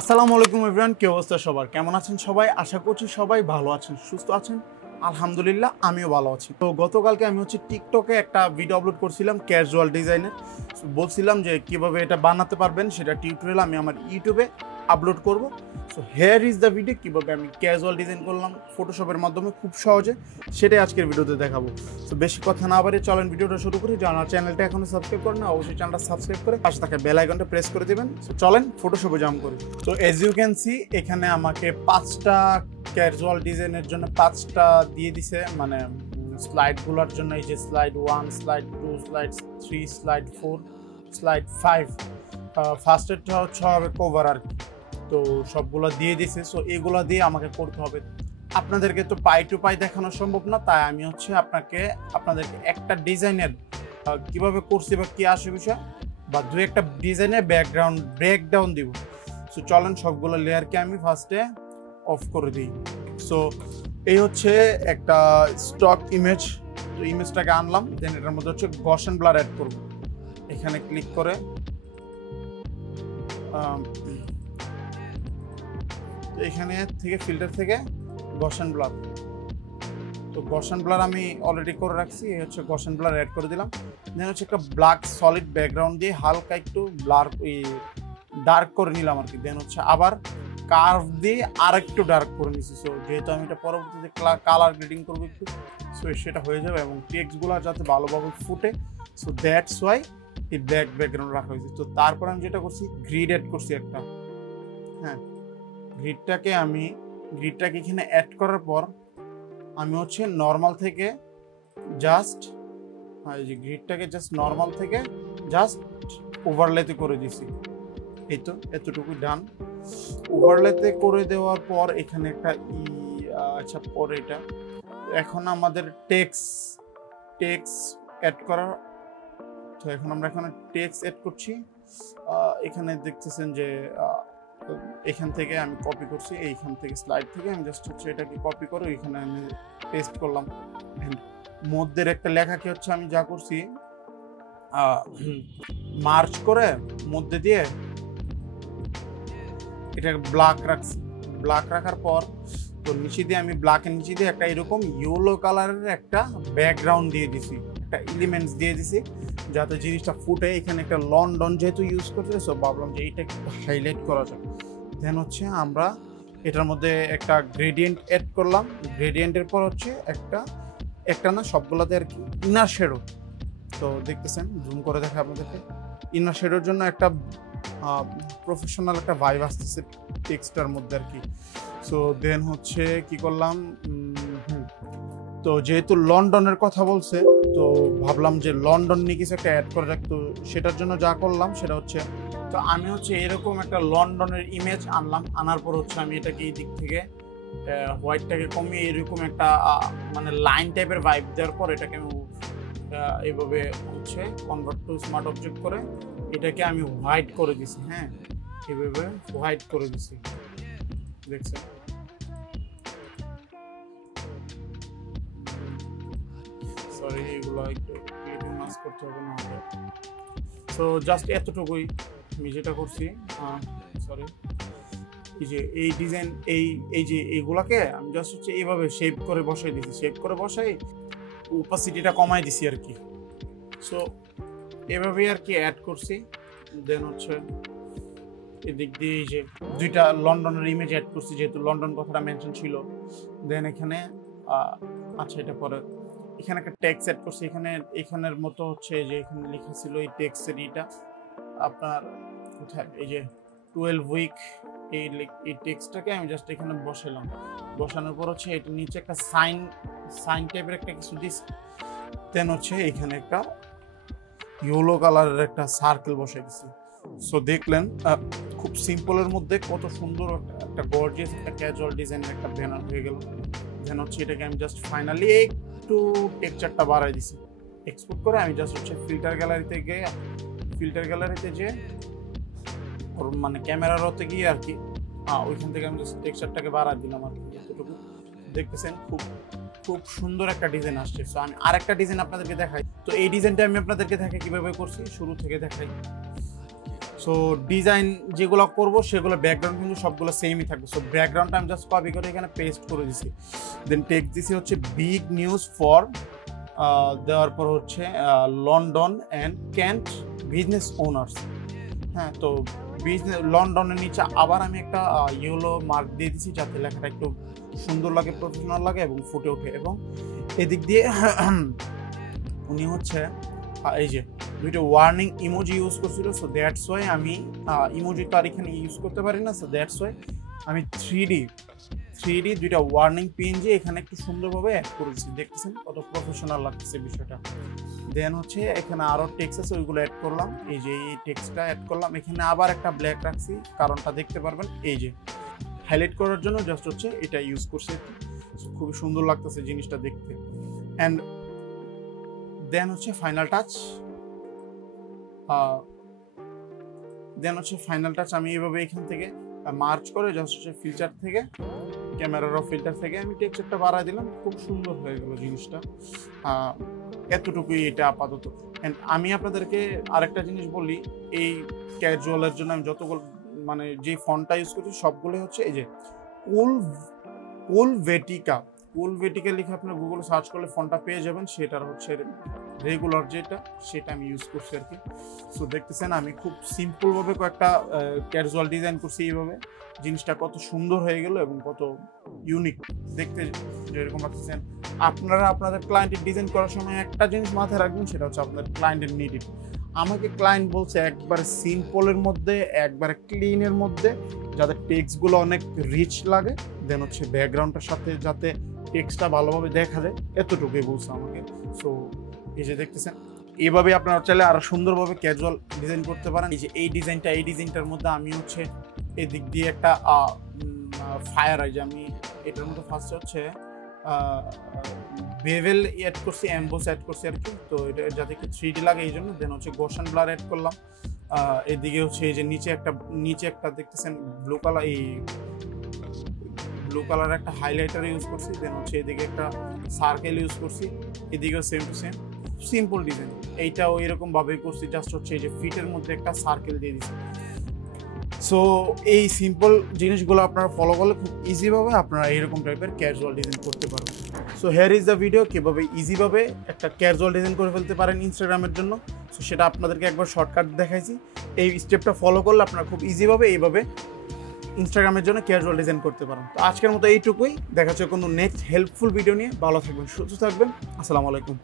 আসসালামু আলাইকুম এভরিওয়ান, কি অবস্থা সবার? কেমন আছেন সবাই? আশা করছি সবাই ভালো আছেন, সুস্থ আছেন। আলহামদুলিল্লাহ আমিও ভালো আছি। তো গতকালকে আমি টিকটকে একটা ভিডিও আপলোড করছিলাম ক্যাজুয়াল ডিজাইনের। বলছিলাম যে কিভাবে এটা বানাতে পারবেন সেটা টিউটোরিয়াল আমি আমার ইউটিউবে আপলোড করব। So here is the video, কীভাবে আমি ক্যাজুয়াল ডিজাইন করলাম ফটোশপের মাধ্যমে খুব সহজে, সেটাই আজকের ভিডিওতে দেখাবো। তো বেশি কথা না বাড়িয়ে চলেন ভিডিওটা শুরু করি। যারা আমার চ্যানেলটা এখনো সাবস্ক্রাইব করেন না, অবশ্যই চ্যানেলটা সাবস্ক্রাইব করে পাশে থাকা বেল আইকনটা প্রেস করে দেবেন। সো চলেন ফটোশপে জাম্প করি। তো এজ ইউ ক্যান সি, এখানে আমাকে 5টা ক্যাজুয়াল ডিজাইনের জন্য 5টা দিয়ে দিছে, মানে স্লাইডগুলোর জন্য। এই যে slide 1, slide 2, slide 3, slide 4, slide 5। ফার্স্টেরটা হচ্ছে হবে কভার আর কি। তো সবগুলো দিয়ে দিছে। সো এগুলো দিয়ে আমাকে করতে হবে। আপনাদেরকে তো পাই টু পাই দেখানো সম্ভব না, তাই আমি আপনাদেরকে একটা ডিজাইনের কিভাবে করছি বা কি আসে বিষয়, বা দু একটা ডিজাইনের ব্রেকডাউন দিব। সো চলেন সবগুলো লেয়ারকে আমি ফার্স্টে অফ করে দিই। সো এই হচ্ছে একটা স্টক ইমেজ। তো ইমেজটাকে আনলাম, দেন এটার মধ্যে হচ্ছে গসেন ব্লার অ্যাড করব। এখানে ক্লিক করে এখানে থেকে ফিল্টার থেকে গসেন ব্লার। তো গসেন ব্লার আমি অলরেডি করে রাখছি। এই হচ্ছে গসেন ব্লার অ্যাড করে দিলাম। দেন হচ্ছে একটা ব্ল্যাক সলিড ব্যাকগ্রাউন্ড দিয়ে হালকা একটু ডার্ক করে নিলাম আর কি। দেন হচ্ছে আবার কার্ভ দিয়ে আর একটু ডার্ক করে নিচ্ছি। সো যেহেতু আমি এটা পরবর্তীতে কালার গ্রেডিং করবো একটু, সো সেটা হয়ে যাবে এবং টেক্সটগুলো যাতে ভালোভাবে ফুটে। সো দ্যাটস ওয়াই এই ব্যাকগ্রাউন্ড রাখা হয়েছে। তো তারপর আমি যেটা করছি, গ্রিড অ্যাড করছি একটা। হ্যাঁ, গ্রিডটাকে এখানে অ্যাড করার পর আমি হচ্ছে নর্মাল থেকে জাস্ট এই যে গ্রিডটাকে নর্মাল থেকে জাস্ট ওভারলেতে করে দিছি। এই তো এতটুকু ডান। ওভারলেতে করে দেওয়ার পর এখানে একটা আচ্ছা, পরে এটা এখন আমাদের টেক্স অ্যাড করার। তো এখন আমরা এখানে টেক্স অ্যাড করছি। এখানে দেখতেছেন যে এখান থেকে আমি কপি করছি, এইখান থেকে স্লাইড থেকে আমি জাস্ট হচ্ছে এটাকে কপি করে এখানে আমি পেস্ট করলাম। মধ্যের একটা লেখাকে হচ্ছে আমি যা করছি, মার্চ করে মধ্যে দিয়ে এটা ব্ল্যাক রাখার পর, তো নিচে দিয়ে আমি ব্ল্যাকের নিচে দিয়ে একটা এরকম ইয়েলো কালারের একটা ব্যাকগ্রাউন্ড দিয়ে দিছি, একটা এলিমেন্টস দিয়ে দিছি যাতে জিনিসটা ফুটে। এখানে একটা লন্ডন যেহেতু ইউজ করছে, সো ভাবলাম যে এইটা একটু হাইলাইট করা যায়। দেন হচ্ছে আমরা এটার মধ্যে একটা গ্রেডিয়েন্ট অ্যাড করলাম। গ্রেডিয়েন্টের পর হচ্ছে একটা না সবগুলোতে আর কি ইনার শেডো। তো দেখতেছেন, জুম করে দেখা আপনাদেরকে। ইনার শেডোর জন্য একটা প্রফেশনাল একটা ভাইব আসতেছে টেক্সটার মধ্যে আর কি। সো দেন হচ্ছে কি করলাম, তো যেহেতু লন্ডনের কথা বলছে, তো ভাবলাম যে লন্ডন নিয়ে কিছু একটা অ্যাড করে যাক। তো সেটার জন্য যা করলাম সেটা হচ্ছে, তো আমি হচ্ছে এরকম একটা লন্ডনের ইমেজ আনলাম। আনার পর হচ্ছে আমি এটাকে এই দিক থেকে হোয়াইটটাকে কমিয়ে এরকম একটা মানে লাইন টাইপের ভাইব দেওয়ার পর এটাকে আমি এইভাবে হচ্ছে কনভার্ট টু স্মার্ট অবজেক্ট করে এটাকে আমি হোয়াইট করে দিছি। হ্যাঁ, এইভাবে হোয়াইট করে দিছি, দেখছেন। সরি, এগুলো একটু ক্লিপিং মাস্ক করতে হবে না হলে। সো জাস্ট এতটুকুই আমি যেটা করছি। সরি, এই যে এই ডিজাইন এই যে এইগুলাকে আমি জাস্ট হচ্ছে এইভাবে শেপ করে বসাই দিছি। শেপ করে বসাই ওপাসিটিটা কমাই দিছি আর কি। সো এভাবেই আর কি অ্যাড করছি। দেন হচ্ছে এদিক দিয়ে এই যে দুইটা লন্ডনের ইমেজ অ্যাড করছি, যেহেতু লন্ডন কথাটা মেনশন ছিল। দেন এখানে আচ্ছা, এটা পরে এখানে একটা টেক্সট অ্যাড করছি। এখানের মতো হচ্ছে যে এখানে লেখা ছিল এই টেক্সটের এটা আপনার কোথায়, এই যে 12 উইক, এই টেক্সটটাকে আমি জাস্ট এখানে বসালাম। বসানোর পর হচ্ছে এটা নিচে একটা সাইন টাইপের একটা কিছু দিচ্ছি। দেন হচ্ছে এখানে একটা ইয়েলো কালারের একটা সার্কেল বসাই দিচ্ছি। সো দেখলেন খুব সিম্পলের মধ্যে কত সুন্দর একটা গর্জিয়াস একটা ক্যাজুয়াল ডিজাইনের একটা ব্যানার হয়ে গেল। দেন হচ্ছে এটাকে আমি জাস্ট ফাইনালি একটু টেক্সচারটা বাড়াই দিছি। এক্সপোর্ট করে আমি জাস্ট হচ্ছে ফিল্টার গ্যালারিতে যে মানে ক্যামেরার হতে গিয়ে আর কি ওইখান থেকে আমি জাস্ট টেক্সচারটাকে বাড়াই দিলাম আর কি। এতটুকু দেখতেছেন, খুব সুন্দর একটা ডিজাইন আসছে। সো আমি আরেকটা ডিজাইন আপনাদেরকে দেখাই। তো এই ডিজাইনটা আমি আপনাদেরকে দেখাই কিভাবে করছি, শুরু থেকে দেখাই। সো ডিজাইন যেগুলো করব সেগুলো ব্যাকগ্রাউন্ড কিন্তু সবগুলো সেমই থাকবে। সো ব্যাকগ্রাউন্ডটা আমি জাস্ট কপি করে এখানে পেস্ট করে দিছি, দেন টেক্সট দিছি হচ্ছে বিগ নিউজ ফর, দেওয়ার পর হচ্ছে London and Kent business owners. হ্যাঁ, তো বিজনেস লন্ডনের নিচে আবার আমি একটা ইয়েলো মার্ক দিয়ে দিছি যাতে লেখাটা একটু সুন্দর লাগে, প্রফেশনাল লাগে এবং ফুটে ওঠে। এবং এদিক দিয়ে উনি হচ্ছে এই যে দুইটা ওয়ার্নিং ইমোজি ইউজ করছিল। সো দ্যাটস ওয়াই আমি ইমোজি তো আর এখানে ইউজ করতে পারি না। সো দ্যাটস ওয়াই আমি 3D দুইটা ওয়ার্নিং পিএনজি এখানে একটু সুন্দরভাবে অ্যাড করেছি। দেখতেছেন কত প্রফেশনাল লাগতেছে বিষয়টা। দেন হচ্ছে এখানে আরও টেক্সট আছে, ওইগুলো অ্যাড করলাম। এই যে এই টেক্সটটা অ্যাড করলাম, এখানে আবার একটা ব্ল্যাক রাখছি, কারণটা দেখতে পারবেন এই যে হাইলাইট করার জন্য জাস্ট হচ্ছে এটা ইউজ করছি। খুবই সুন্দর লাগতেছে জিনিসটা দেখতে। অ্যান্ড দেন হচ্ছে ফাইনাল টাচ, আমি এইভাবে এখান থেকে মার্চ করে জাস্ট হচ্ছে ফিল্টার থেকে, ক্যামেরার ফিল্টার থেকে আমি টেক্সচারটা বাড়াই দিলাম, খুব সুন্দর হয়ে গেল জিনিসটা। এতটুকুই এটা আপাতত। অ্যান্ড আমি আপনাদেরকে আরেকটা জিনিস বলি, এই ক্যাজুয়ালের জন্য আমি যতগুলো মানে যে ফন্টটা ইউজ করছি সবগুলোই হচ্ছে এই যে কুল ভেটিকা লিখে আপনার গুগলে সার্চ করলে ফন্টটা পেয়ে যাবেন, সেটার হচ্ছে রেগুলার যেটা সেটা আমি ইউজ করছি আর কি। সো দেখতেছেন আমি খুব সিম্পলভাবে কয়েকটা ক্যাজুয়াল ডিজাইন করছি, এইভাবে জিনিসটা কত সুন্দর হয়ে গেল এবং কত ইউনিক দেখতে যেরকম লাগতেছেন। আপনারা আপনাদের ক্লায়েন্টের ডিজাইন করার সময় একটা জিনিস মাথায় রাখবেন, সেটা হচ্ছে আপনার ক্লায়েন্টের নিডেড। আমাকে ক্লায়েন্ট বলছে একবারে সিম্পলের মধ্যে, একবারে ক্লিনের মধ্যে, যাতে টেক্সটগুলো অনেক রিচ লাগে, দেন হচ্ছে ব্যাকগ্রাউন্ডটার সাথে যাতে টেক্সটটা ভালোভাবে দেখা যায়, এতটুকুই বলছে আমাকে। সো এই যে দেখতেছেন এইভাবে আপনারা চাইলে আরো সুন্দরভাবে ক্যাজুয়াল ডিজাইন করতে পারেন। এই যে এই ডিজাইনটার মধ্যে আমি হচ্ছে এদিক দিয়ে একটা ফায়ার আই, যে আমি এটার মধ্যে ফার্স্টে হচ্ছে বেভেল অ্যাড করছি, এমবোস অ্যাড করছি আর কি। তো এটা যাতে একটু 3D লাগে এই জন্য। দেন হচ্ছে গোশন ব্লার অ্যাড করলাম। এদিকে হচ্ছে এই যে নিচে একটা দেখতেছেন ব্লু কালার একটা হাইলাইটার ইউজ করছি। দেন হচ্ছে এদিকে একটা সার্কেল ইউজ করছি, এদিকেও same to same simple design. এইটাও এরকম ভাবেই করছি, জাস্ট হচ্ছে এই যে ফিটের মধ্যে একটা সার্কেল দিয়ে দিচ্ছি। সো এই সিম্পল জিনিসগুলো আপনারা ফলো করলে খুব ইজিভাবে আপনারা এইরকম টাইপের ক্যাজুয়াল ডিজাইন করতে পারবেন। So here is the video, কীভাবে ইজিভাবে একটা ক্যাজুয়াল ডিজাইন করে ফেলতে পারেন ইনস্টাগ্রামের জন্য। সো সেটা আপনাদেরকে একবার শর্টকাট দেখাইছি। এই স্টেপটা ফলো করলে আপনারা খুব ইজিভাবে এইভাবে ইনস্টাগ্রামের জন্য ক্যাজুয়াল ডিজাইন করতে পারেন। তো আজকের মতো এইটুকুই, দেখা হচ্ছে কোনো নেক্সট হেল্পফুল ভিডিও নিয়ে। ভালো থাকবেন, সুস্থ থাকবেন, আসসালামু আলাইকুম।